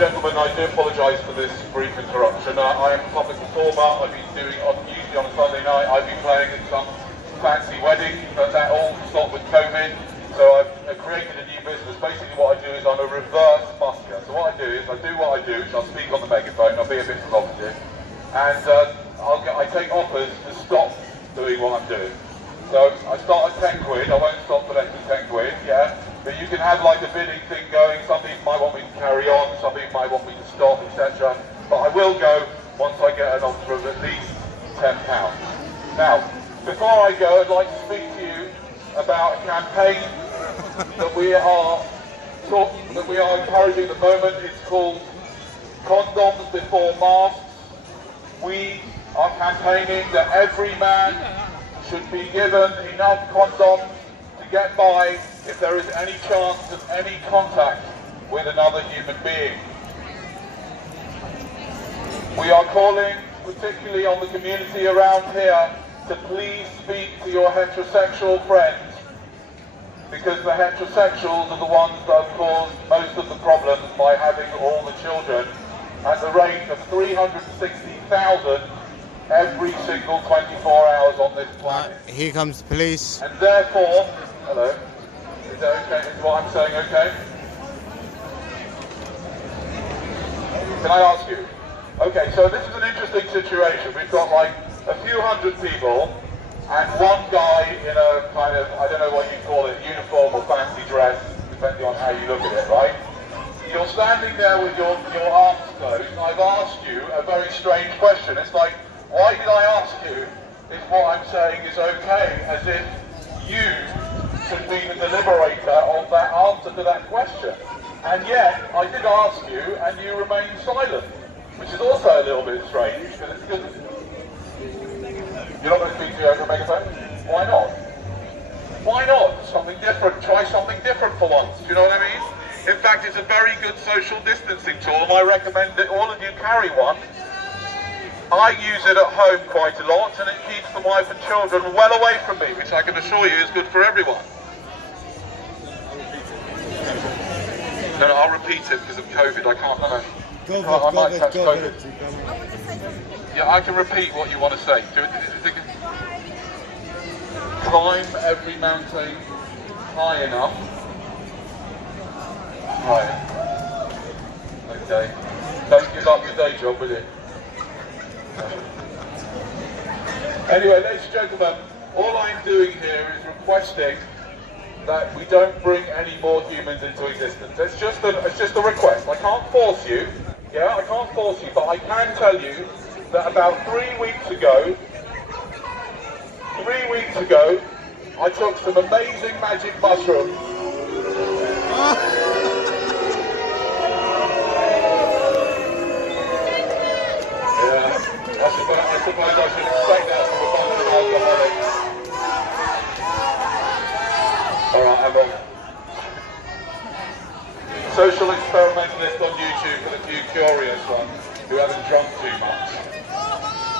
gentlemen, I do apologise for this brief interruption. I am a public performer. I've been doing, usually on a Sunday night, I've been playing at some fancy wedding, but that all stopped with COVID. So I've created a new business. Basically what I do is I'm a reverse busker. So what I do is I do what I do, so I'll speak on the megaphone, I'll be a bit provocative, and I take offers to stop doing what I'm doing. So I start at 10 quid, I won't stop for less than 10 quid, yeah? But you can have like a bidding thing going, some people might want me to carry on, some people might want me to stop, etc. But I will go once I get an offer of at least £10. Now, before I go, I'd like to speak to you about a campaign that we are encouraging at the moment. It's called Condoms Before Masks. We are campaigning that every man should be given enough condoms to get by if there is any chance of any contact with another human being. We are calling, particularly on the community around here, to please speak to your heterosexual friends, because the heterosexuals are the ones that have caused most of the problems by having all the children at the rate of 360,000 every single 24 hours on this planet. Here comes the police. And therefore, hello, is that okay? Is what I'm saying okay? Can I ask you? Okay, so this is an interesting situation. We've got like a few hundred people and one guy in a kind of, I don't know what you call it, uniform or fancy dress, depending on how you look at it, right? You're standing there with your arms closed, and I've asked you a very strange question. It's like, why did I ask you if what I'm saying is okay, as if you should be the deliberator of that answer to that question? And yet, I did ask you, and you remained silent, which is also a little bit strange, because it's good. You're not going to speak to your megaphone? Why not? Why not? Something different. Try something different for once. Do you know what I mean? In fact, it's a very good social distancing tool, and I recommend that all of you carry one. I use it at home quite a lot, and it keeps the wife and children well away from me, which I can assure you is good for everyone. No, I'll repeat it because of COVID. I can't. I might catch COVID. Yeah, I can repeat what you want to say. Climb every mountain high enough. Right. Okay. Don't give up your day job, will you? Anyway, ladies and gentlemen, all I'm doing here is requesting that we don't bring any more humans into existence. It's just a request. I can't force you. Yeah, I can't force you, but I can tell you that about 3 weeks ago, I took some amazing magic mushrooms. I suppose I should expect that from a bunch of alcoholics. Alright, I'm on. Social Experimentalist on YouTube for the few curious ones who haven't drunk too much.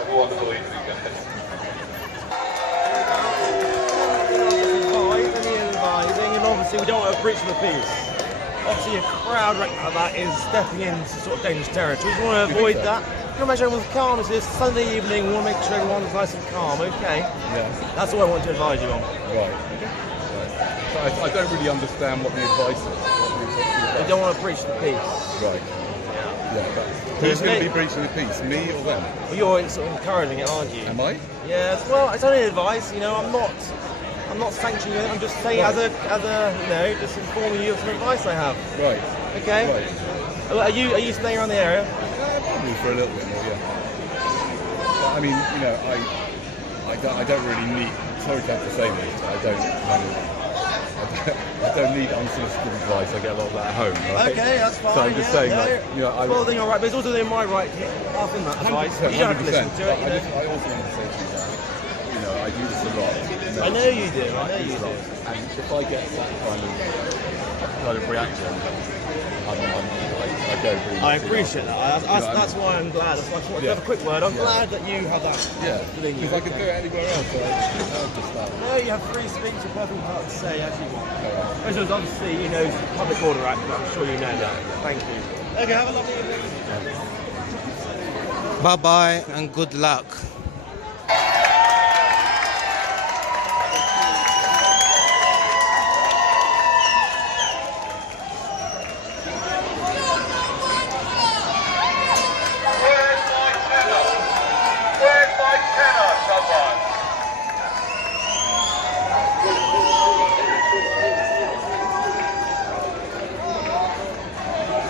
Everyone to believe in this. And obviously we don't want to preach the peace. Obviously a crowd like that is stepping into sort of dangerous territory. We want to avoid that. You want to make sure everyone's calm. It's this Sunday evening, we want to make sure everyone's nice and calm, okay? Yeah. That's all I want to advise you on. Right. Okay. So I don't really understand what the advice is. You don't want to preach the peace. Right. Yeah, but who's going to be preaching the peace, me or them? Well, you're sort of encouraging it, aren't you? Am I? Yes, well, it's only advice, you know, I'm not sanctioning it, I'm just saying as a, you know, just informing you of some advice I have. Right. Okay? Right. Well, are you staying around the area? Probably for a little bit more, yeah. But, I mean, you know, I don't really need, sorry to have to say this, but I don't need unsolicited advice. I get a lot of that at home, right? Okay, that's fine. So I'm just saying, like, you know, well, then you're right, but it's also in my right to pass on that advice. You don't have to listen to it, you know. I also want to say to you that, you know, I do this a lot. You know, I know you do, I know you do. And if I get that kind of reaction, I don't really. I appreciate that. That's why I'm glad. That's why I just wanted to have a quick word. I'm glad that you have that. Yeah, because I could go anywhere else. So I just that. No, you have free speech. You're perfectly allowed to say as you want. This is obviously, you know, Public Order Act, but I'm sure you know that. Thank you. Okay, have a lovely evening. Bye bye and good luck.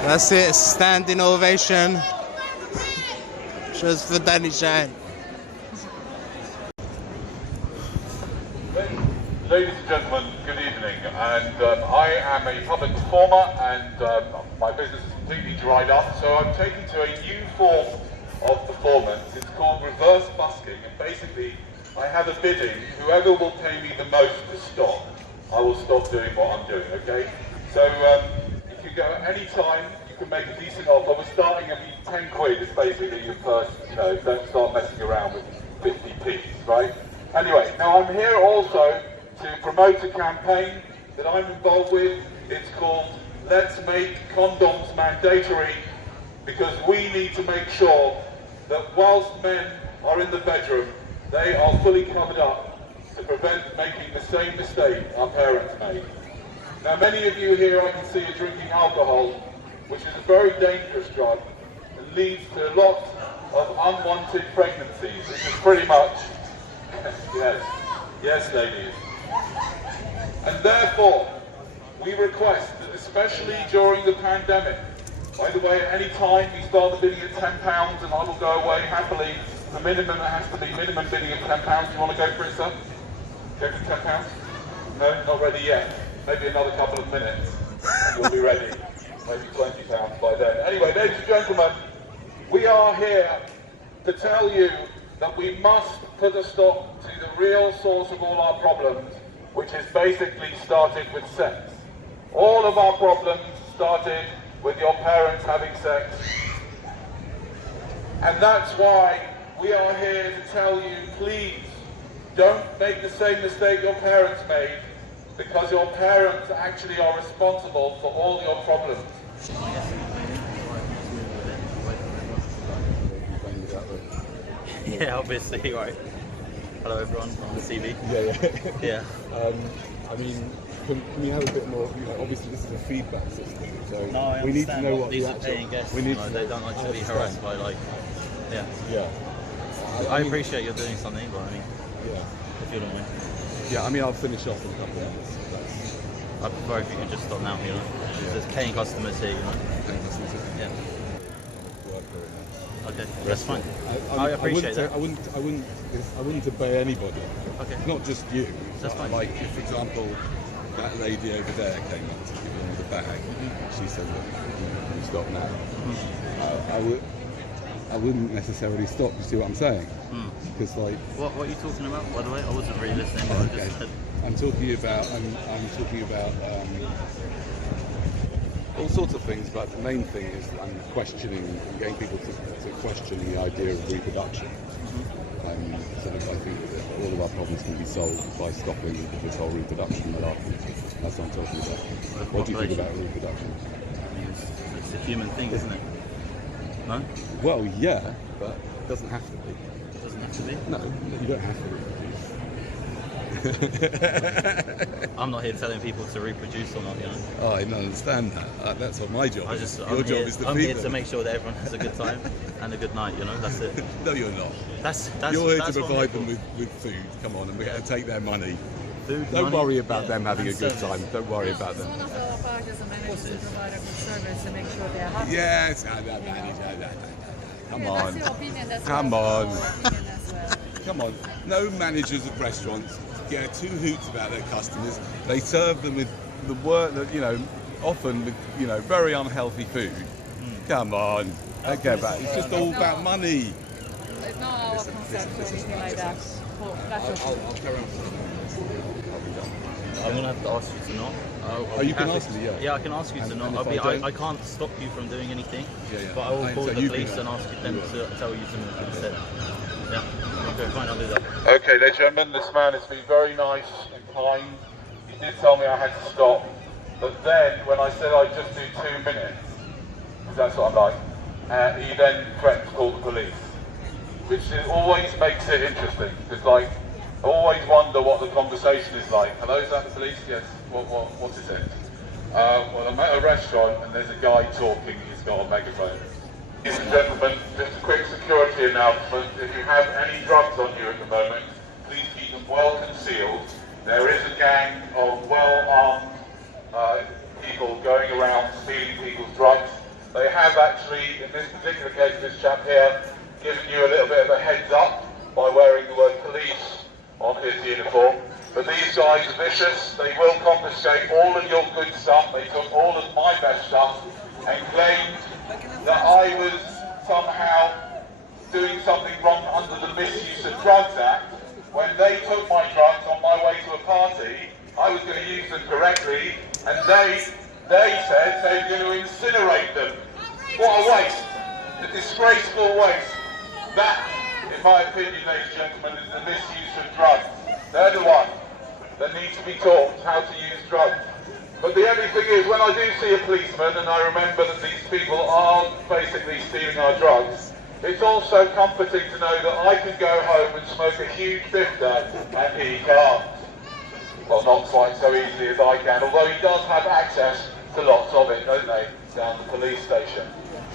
That's it, standing ovation. Just for Danny Shine. Ladies and gentlemen, good evening. And I am a public performer, and my business is completely dried up. So I'm taken to a new form of performance. It's called reverse busking. And basically, I have a bidding. Whoever will pay me the most to stop, I will stop doing what I'm doing. Okay? So you can go at any time. You can make a decent offer. We're starting at 10 quid. It's basically your first. Don't start messing around with 50p, right? Anyway, now I'm here also to promote a campaign that I'm involved with. It's called Let's Make Condoms Mandatory, because we need to make sure that whilst men are in the bedroom, they are fully covered up to prevent making the same mistake our parents made. Now, many of you here I can see are drinking alcohol, which is a very dangerous drug and leads to lots of unwanted pregnancies, which is pretty much, yes ladies. And therefore, we request that especially during the pandemic, by the way, at any time you start the bidding at £10 and I will go away happily. The minimum has to be minimum bidding of £10. You want to go for it, sir? Go for £10? No, not ready yet. Maybe another couple of minutes and you'll be ready. Maybe £20 by then. Anyway, ladies and gentlemen, we are here to tell you that we must put a stop to the real source of all our problems, which is basically started with sex. All of our problems started with your parents having sex. And that's why we are here to tell you, please, don't make the same mistake your parents made, because your parents actually are responsible for all your problems. Yeah, obviously, right. Hello everyone on the CV. Yeah. Yeah. I mean, can we have a bit more, obviously this is a feedback system, so No, I we need to understand, know but what these the are actual... paying guests, we need like, to, they don't like to be harassed by Yeah. I appreciate you're doing something, but I mean, Yeah. if you don't mind. Yeah, I mean, I'll finish off in a couple of minutes. I prefer if you could just stop now, There's paying customers here, Yeah. Okay, that's fine. I appreciate that. I wouldn't obey anybody. Okay. Not just you. That's fine. Like, if, for example, that lady over there came up to give me the bag, she said, "Look, can you stop now?" I wouldn't necessarily stop. You see what I'm saying? Because like, What are you talking about, by the way? I wasn't really listening, but I okay. just said... I'm talking about all sorts of things, but the main thing is I'm questioning and getting people to question the idea of reproduction. So I think that all of our problems can be solved by stopping this whole reproduction malarkey. That's what I'm talking about. What do you think about reproduction? I mean, it's a human thing, isn't it? No? Well, yeah, but it doesn't have to be. It doesn't have to be? No, you don't have to reproduce. I'm not here telling people to reproduce or not, Oh, I don't understand that. That's what my job is. Your job is to I'm feed here them. to make sure that everyone has a good time and a good night, That's it. No, you're not. That's You're here that's to what provide I'm them here with food. Come on, and we're going to take their money. for. Food, Don't money, worry about them having a and good service. time. Don't worry about them. One of our partners are managed to provide a good service to make sure they're happy. Yes. Come Yeah, on. that's your opinion, that's Come our on. opinion as well. Come on. No managers of restaurants get two hoots about their customers. They serve them with the work that, often with, very unhealthy food. Come on. Don't care about it. It's just all about money. It's not our concept or anything like that. Well, that's your I'll carry on. I'm going to have to ask you to not. Oh, you can ask me, yeah. Yeah, I can ask you to And not. if I don't- I can't stop you from doing anything, Yeah. but I will call So the you police can- and ask them to tell you to move instead. Yeah, okay, fine, I'll do that. Okay, ladies and gentlemen, this man has been very nice and kind. He did tell me I had to stop, but then when I said I'd just do 2 minutes, that's what I'm like. He then threatened to call the police, which always makes it interesting. It's like, I always wonder what the conversation is like. Hello, is that the police? Yes. What is it? Well, I'm at a restaurant and there's a guy talking. He's got a megaphone. Ladies and gentlemen, just a quick security announcement. If you have any drugs on you at the moment, please keep them well concealed. There is a gang of well-armed people going around stealing people's drugs. They have actually, in this particular case, this chap here, given you a little bit of a heads up by wearing the word police on his uniform. But these guys are vicious. They will confiscate all of your good stuff. They took all of my best stuff and claimed that I was somehow doing something wrong under the Misuse of Drugs Act. When they took my drugs on my way to a party, I was going to use them correctly, and they said they were going to incinerate them. What a waste! A disgraceful waste. That, in my opinion, ladies and gentlemen, is the misuse of drugs. They're the ones that need to be taught how to use drugs. But the only thing is, when I do see a policeman and I remember that these people are basically stealing our drugs, it's also comforting to know that I can go home and smoke a huge bifter and he can't. Well, not quite so easily as I can, although he does have access to lots of it, don't they, down the police station.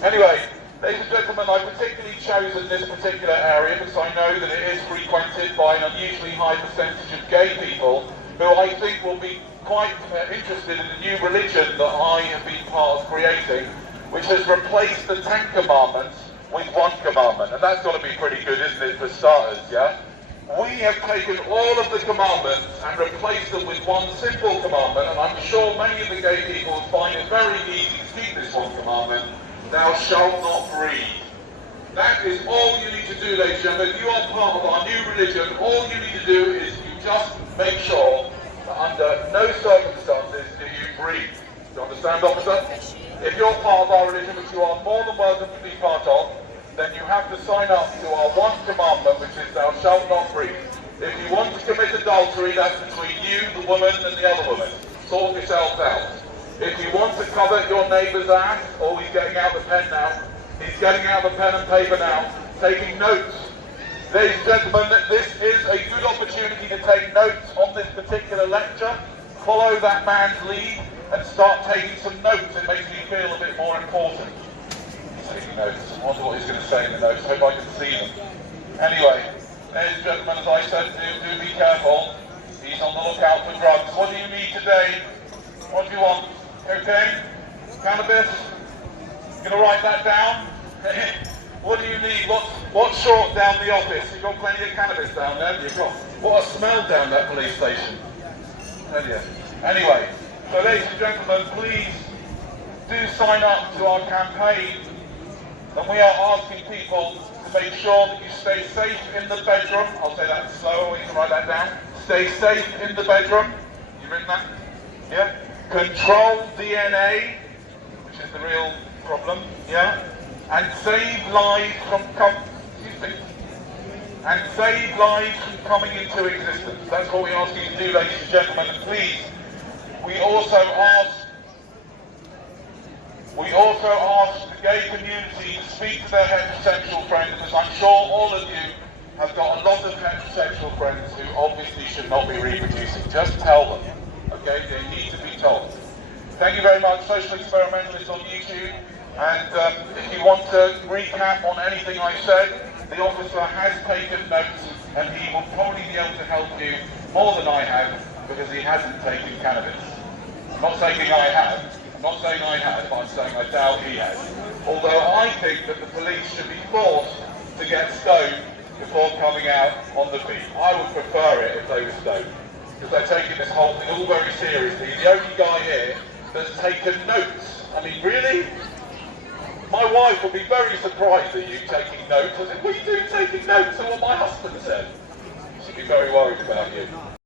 Anyway, ladies and gentlemen, I've particularly chosen this particular area because I know that it is frequented by an unusually high percentage of gay people who I think will be quite interested in the new religion that I have been part of creating, which has replaced the 10 commandments with one commandment. And that's got to be pretty good, isn't it, for starters, yeah? We have taken all of the commandments and replaced them with one simple commandment, and I'm sure many of the gay people will find it very easy to keep this one commandment: thou shalt not breed. That is all you need to do, ladies and gentlemen. If you are part of our new religion, all you need to do is you just make sure that under no circumstances do you breed. Do you understand, officer? If you're part of our religion, which you are more than welcome to be part of, then you have to sign up to our one commandment, which is thou shalt not breed. If you want to commit adultery, that's between you, the woman, and the other woman. Sort yourselves out. If you want to covet your neighbour's ass, oh, he's getting out the pen now. He's getting out the pen and paper now, taking notes. Ladies and gentlemen, this is a good opportunity to take notes on this particular lecture. Follow that man's lead and start taking some notes. It makes me feel a bit more important. Taking notes. I wonder what he's going to say in the notes. Hope I can see them. Anyway, ladies and gentlemen, as I said, do be careful. He's on the lookout for drugs. What do you need today? What do you want? Cocaine? Cannabis? Going to write that down? What do you need? What's short down the office? You've got plenty of cannabis down there. You've got what a smell down that police station. Anyway, so ladies and gentlemen, please do sign up to our campaign. And we are asking people to make sure that you stay safe in the bedroom. I'll say that slower, you can write that down. Stay safe in the bedroom. You written that? Yeah? Control DNA, which is the real problem, yeah? And save lives from coming into existence. That's what we ask you to do, ladies and gentlemen. And please, we also ask the gay community to speak to their heterosexual friends, because I'm sure all of you have got a lot of heterosexual friends who obviously should not be reproducing. Just tell them, okay? They need to be told. Thank you very much, Social Experimentalist on YouTube. And if you want to recap on anything I said, the officer has taken notes, and he will probably be able to help you more than I have, because he hasn't taken cannabis. I'm not saying I have. I'm not saying I have, but I'm saying I doubt he has. Although I think that the police should be forced to get stoned before coming out on the beat. I would prefer it if they were stoned, because they're taking this whole thing all very seriously. The only guy here that's taken notes. I mean, really? My wife will be very surprised at you taking notes. I said, what are you doing taking notes of what my husband said? She'd be very worried about you.